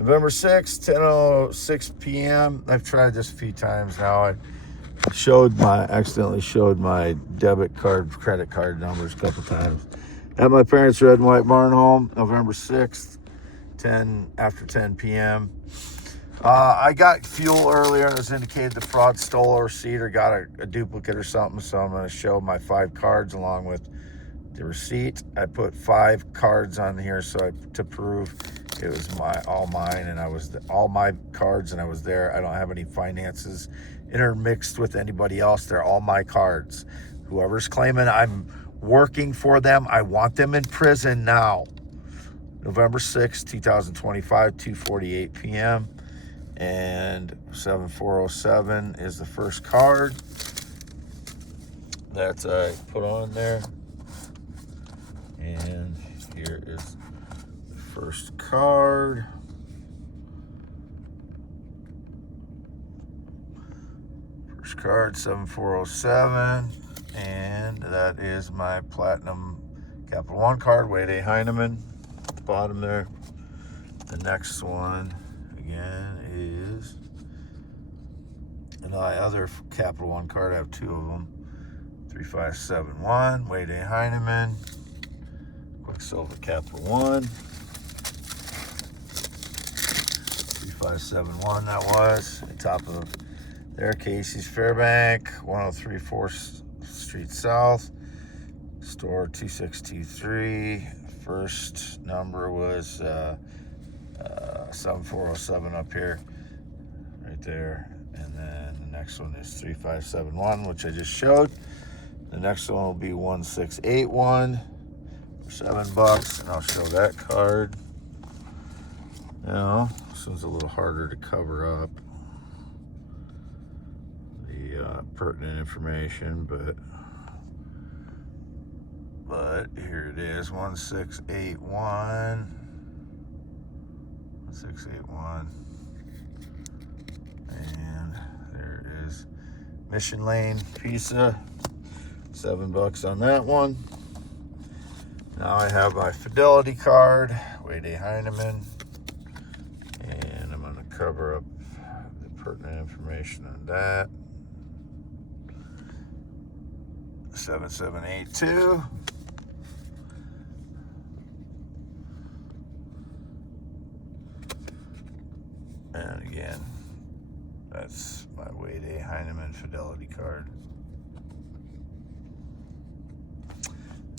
November 6th, 10:06 p.m. I've tried this a few times now. I accidentally showed my debit card, credit card numbers a couple times. At my parents' red and white barn home, November 6th, after 10 p.m. I got fuel earlier and it was indicated the fraud stole a receipt or got a duplicate or something. So I'm going to show my 5 cards along with the receipt. I put 5 cards on here to prove it was all mine, and all my cards, and I was there. I don't have any finances intermixed with anybody else. They're all my cards. Whoever's claiming I'm working for them, I want them in prison now. November 6th, 2025, 2:48 p.m. and 7407 is the first card that I put on there. And here is the first card. First card, 7407. And that is my Platinum Capital One card, Wade A. Heineman, at the bottom there. The next one, again, is my other Capital One card. I have 2 of them. 3571, Wade A. Heineman. Quicksilver Capital One. 3571, that was. On top of there, Casey's Fairbank, 103 4th Street South. Store 2623. First number was 7407 up here. Right there. And then the next one is 3571, which I just showed. The next one will be 1681 for $7, and I'll show that card. Now, this one's a little harder to cover up the pertinent information, but here it is, 1681. 1681. And there is Mission Lane Pizza. $7 on that one. Now I have my Fidelity card, Wade A. Heineman, and I'm going to cover up the pertinent information on that. 7782. And again, that's my Wade A. Heineman Fidelity card.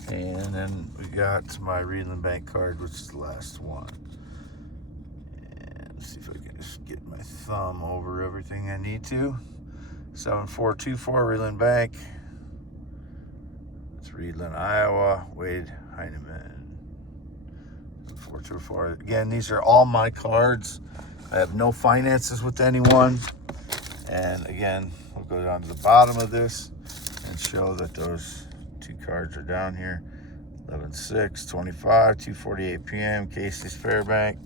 And then we got my Reedland Bank card, which is the last one. And let's see if I can just get my thumb over everything I need to. 7424 Reedland Bank. It's Reedland, Iowa. Wade Heineman. 7424. Again, these are all my cards. I have no finances with anyone. And again, we'll go down to the bottom of this and show that those 2 cards are down here. 11/6/25, 2:48 p.m. Casey's Fairbank,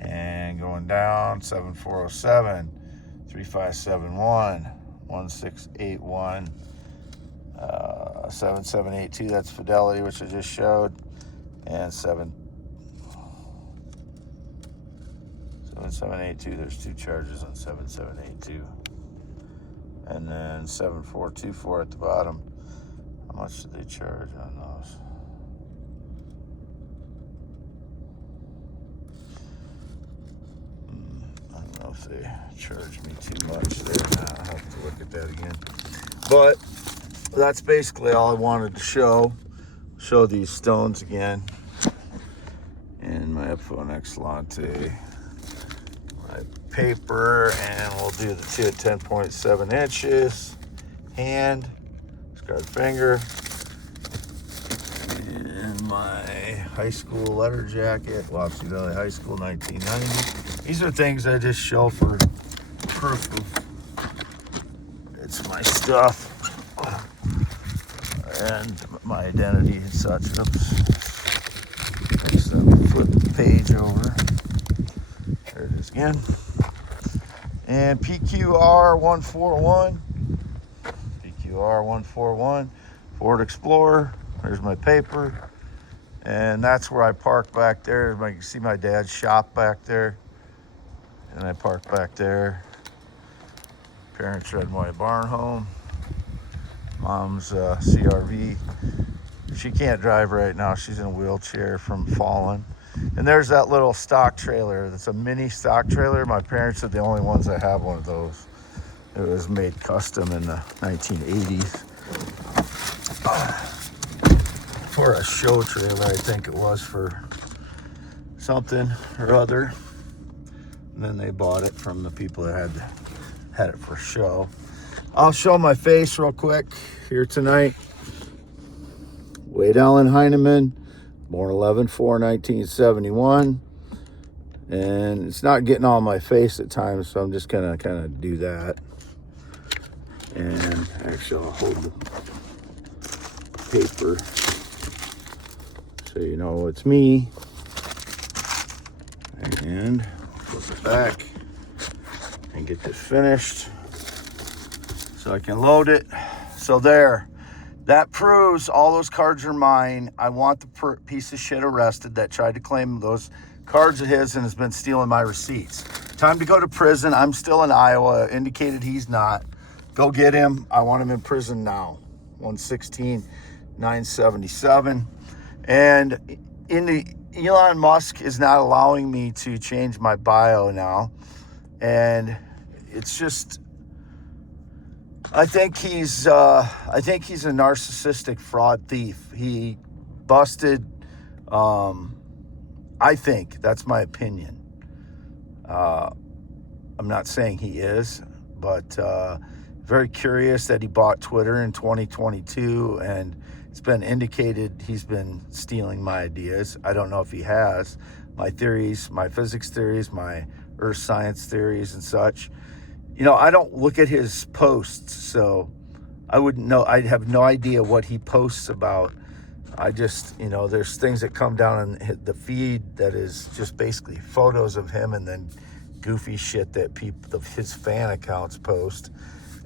and going down 7407, 3571, 1681, 7782. That's Fidelity, which I just showed, and 7782. There's 2 charges on 7782, and then 7424 at the bottom. How much did they charge on those? I don't know if they charged me too much there. I'll have to look at that again. But that's basically all I wanted to show. Show these stones again. And my Epphone Excellente. My paper, and we'll do the 2 at 10.7 inches. Hand. Discard finger. And my high school letter jacket, Wapsie Valley High School, 1990. These are things I just show for proof of it's my stuff and my identity and such. Oops. Next up, flip the page over. There it is again. And PQR 141. PQR 141. Ford Explorer. There's my paper. And that's where I park back there. You can see my dad's shop back there. And I park back there. Parents' red and white barn home. Mom's CRV. She can't drive right now. She's in a wheelchair from falling. And there's that little stock trailer. That's a mini stock trailer. My parents are the only ones that have one of those. It was made custom in the 1980s. For a show trailer, I think it was, for something or other. And then they bought it from the people that had it for show. I'll show my face real quick here tonight. Wade Allen Heineman, born 11/4/1971. And it's not getting on my face at times, so I'm just gonna kind of do that. And actually, I'll hold the paper so you know it's me. And flip it back and get this finished so I can load it. So there, that proves all those cards are mine. I want the piece of shit arrested that tried to claim those cards of his and has been stealing my receipts. Time to go to prison. I'm still in Iowa. Indicated he's not. Go get him. I want him in prison now. 116,977. And Elon Musk is not allowing me to change my bio now. And it's just, I think he's a narcissistic fraud thief. He busted, I think, that's my opinion. I'm not saying he is, but very curious that he bought Twitter in 2022, and it's been indicated he's been stealing my ideas. I don't know if he has. My theories, my physics theories, my earth science theories and such. You know, I don't look at his posts, so I wouldn't know. I'd have no idea what he posts about. I just, you know, there's things that come down in the feed that is just basically photos of him and then goofy shit that his fan accounts post.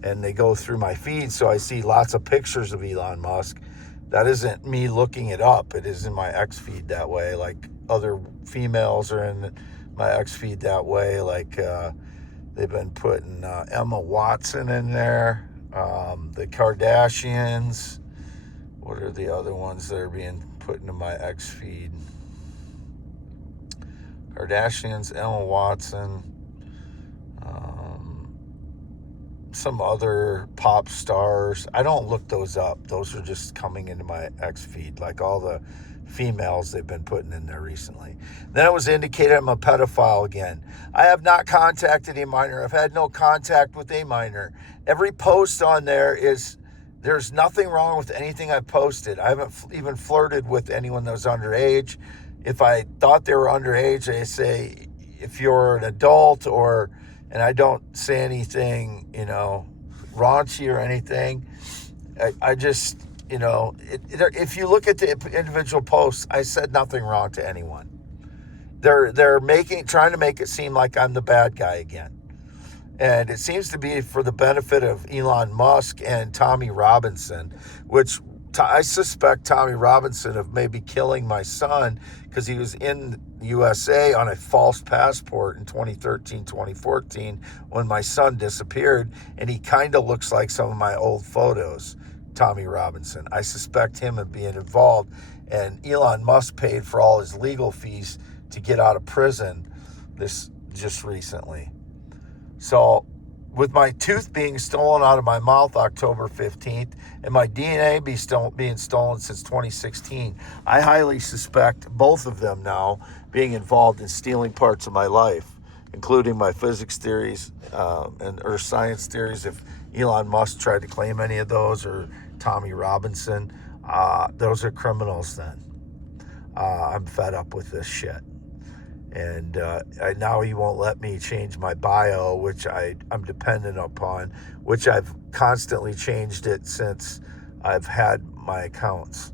And they go through my feed, so I see lots of pictures of Elon Musk. That isn't me looking it up. It is in my X feed that way. Like other females are in my X feed that way. Like they've been putting Emma Watson in there. The Kardashians. What are the other ones that are being put into my X feed? Kardashians, Emma Watson, some other pop stars. I don't look those up. Those are just coming into my X feed, like all the females they've been putting in there recently. Then it was indicated I'm a pedophile again. I have not contacted a minor. I've had no contact with a minor. Every post on there there's nothing wrong with anything I posted. I haven't even flirted with anyone that was underage. If I thought they were underage, I say, if you're an adult and I don't say anything, you know, raunchy or anything. I just, you know, if you look at the individual posts, I said nothing wrong to anyone. They're trying to make it seem like I'm the bad guy again. And it seems to be for the benefit of Elon Musk and Tommy Robinson, which I suspect Tommy Robinson of maybe killing my son because he was in the USA on a false passport in 2013, 2014 when my son disappeared, and he kind of looks like some of my old photos, Tommy Robinson. I suspect him of being involved, and Elon Musk paid for all his legal fees to get out of prison this just recently. So with my tooth being stolen out of my mouth October 15th and my DNA being stolen since 2016, I highly suspect both of them now being involved in stealing parts of my life, including my physics theories and earth science theories. If Elon Musk tried to claim any of those, or Tommy Robinson, those are criminals then. I'm fed up with this shit. And now he won't let me change my bio, which I'm dependent upon, which I've constantly changed it since I've had my accounts.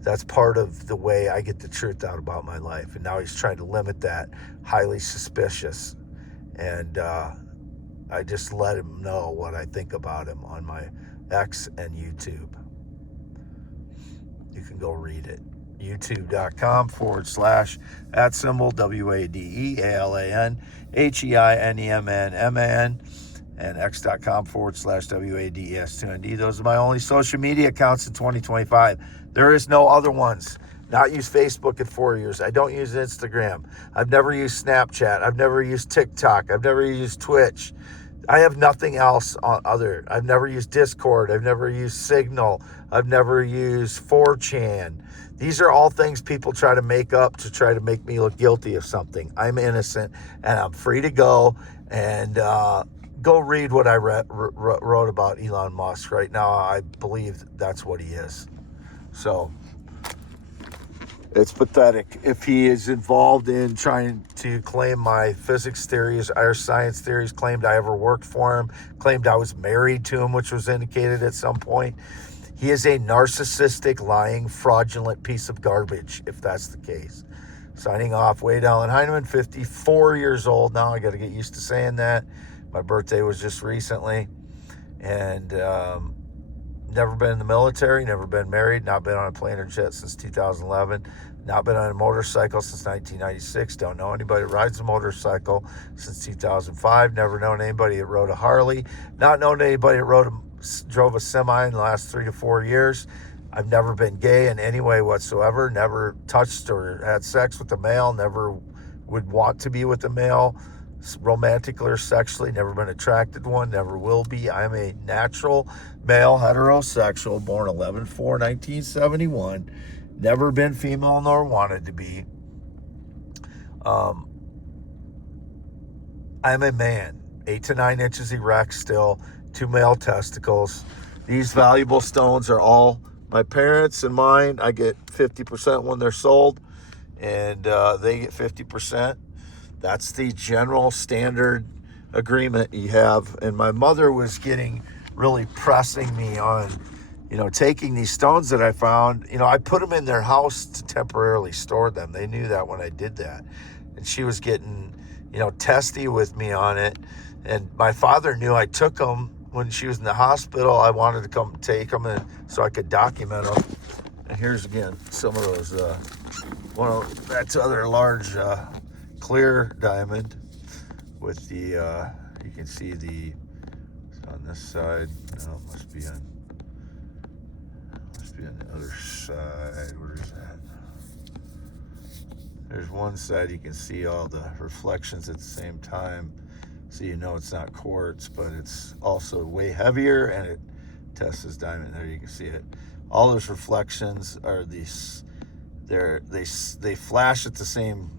That's part of the way I get the truth out about my life. And now he's trying to limit that. Highly suspicious. And I just let him know what I think about him on my X and YouTube. You can go read it. youtube.com/@WADEALAN HEINEMANMAN and x.com/WADES2ND. Those are my only social media accounts in 2025. There is no other ones. Not used Facebook in 4 years. I don't use Instagram. I've never used Snapchat. I've never used TikTok. I've never used Twitch. I have nothing else on other. I've never used Discord. I've never used Signal. I've never used 4chan. These are all things people try to make up to try to make me look guilty of something. I'm innocent, and I'm free to go. And go read what I wrote about Elon Musk. Right now, I believe that's what he is. So it's pathetic. If he is involved in trying to claim my physics theories, our science theories, claimed I ever worked for him, claimed I was married to him, which was indicated at some point, he is a narcissistic, lying, fraudulent piece of garbage, if that's the case. Signing off, Wade Allen Heineman, 54 years old now. I got to get used to saying that. My birthday was just recently. And never been in the military, never been married, not been on a plane or jet since 2011, not been on a motorcycle since 1996, don't know anybody that rides a motorcycle since 2005, never known anybody that rode a Harley, not known anybody that drove a semi in the last 3 to 4 years. I've never been gay in any way whatsoever, never touched or had sex with a male, never would want to be with a male, romantically or sexually, never been attracted to one, never will be. I'm a natural male heterosexual, born 11/4/1971, never been female nor wanted to be. I'm a man, 8 to 9 inches erect still, 2 male testicles. These valuable stones are all my parents and mine. I get 50% when they're sold, and they get 50%. That's the general standard agreement you have. And my mother was getting really pressing me on, taking these stones that I found. I put them in their house to temporarily store them. They knew that when I did that. And she was getting, testy with me on it. And my father knew I took them when she was in the hospital. I wanted to come take them so I could document them. And here's again some of those. That's other large clear diamond with the you can see on this side. No, it must be on the other side. Where is that? There's one side you can see all the reflections at the same time, so it's not quartz, but it's also way heavier, and it tests as diamond. There you can see it. All those reflections are these. They flash at the same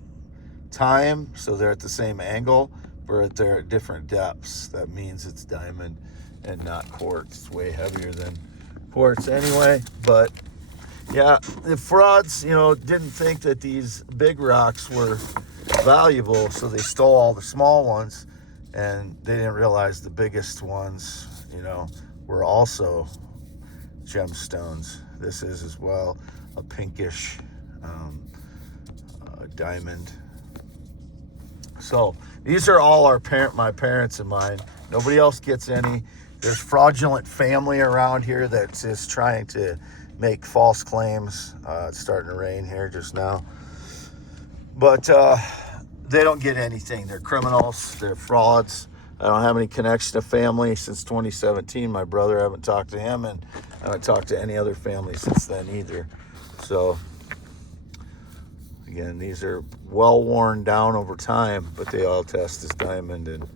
time, so they're at the same angle, but they're at different depths. That means it's diamond and not quartz. It's way heavier than quartz anyway. But yeah, the frauds, didn't think that these big rocks were valuable, so they stole all the small ones, and they didn't realize the biggest ones, were also gemstones. This is as well a pinkish diamond. So these are all my parents and mine. Nobody else gets any. There's fraudulent family around here that's just trying to make false claims. It's starting to rain here just now. But they don't get anything. They're criminals. They're frauds. I don't have any connection to family since 2017. My brother, I haven't talked to him, and I haven't talked to any other family since then either. So again, these are well worn down over time, but they all test as diamond and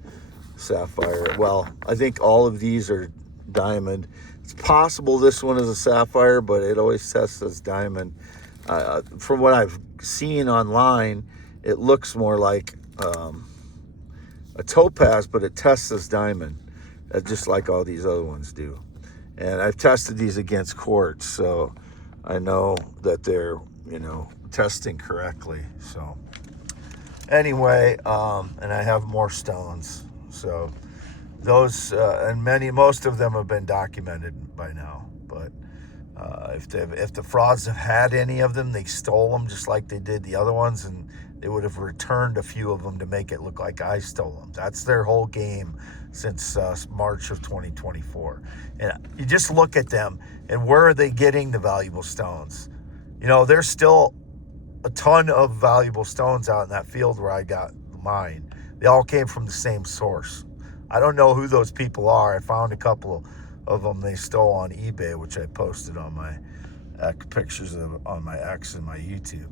sapphire. Well, I think all of these are diamond. It's possible this one is a sapphire, but it always tests as diamond. From what I've seen online, it looks more like a topaz, but it tests as diamond, just like all these other ones do. And I've tested these against quartz, so I know that they're, testing correctly. So anyway, and I have more stones. So those, and most of them have been documented by now. But if the frauds have had any of them, they stole them just like they did the other ones, and they would have returned a few of them to make it look like I stole them. That's their whole game since March of 2024. And you just look at them, and where are they getting the valuable stones? You know, there's still a ton of valuable stones out in that field where I got mine. They all came from the same source. I don't know who those people are. I found a couple of them they stole on eBay, which I posted on my pictures of on my X and my YouTube.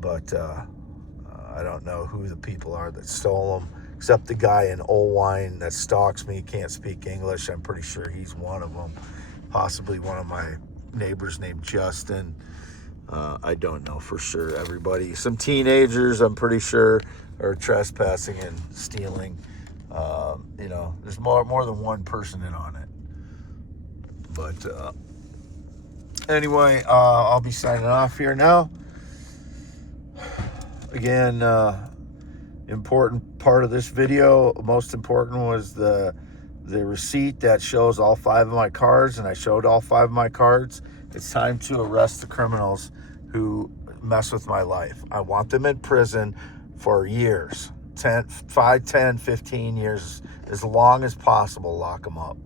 But I don't know who the people are that stole them, except the guy in Olwine that stalks me, can't speak English. I'm pretty sure he's one of them. Possibly one of my neighbors named Justin. I don't know for sure. Everybody, some teenagers, I'm pretty sure, are trespassing and stealing. You know, there's more than one person in on it. But anyway, I'll be signing off here now. Again, important part of this video, most important, was the receipt that shows all 5 of my cards, and I showed all 5 of my cards. It's time to arrest the criminals who mess with my life. I want them in prison for years, 5, 10, 15 years, as long as possible. Lock them up.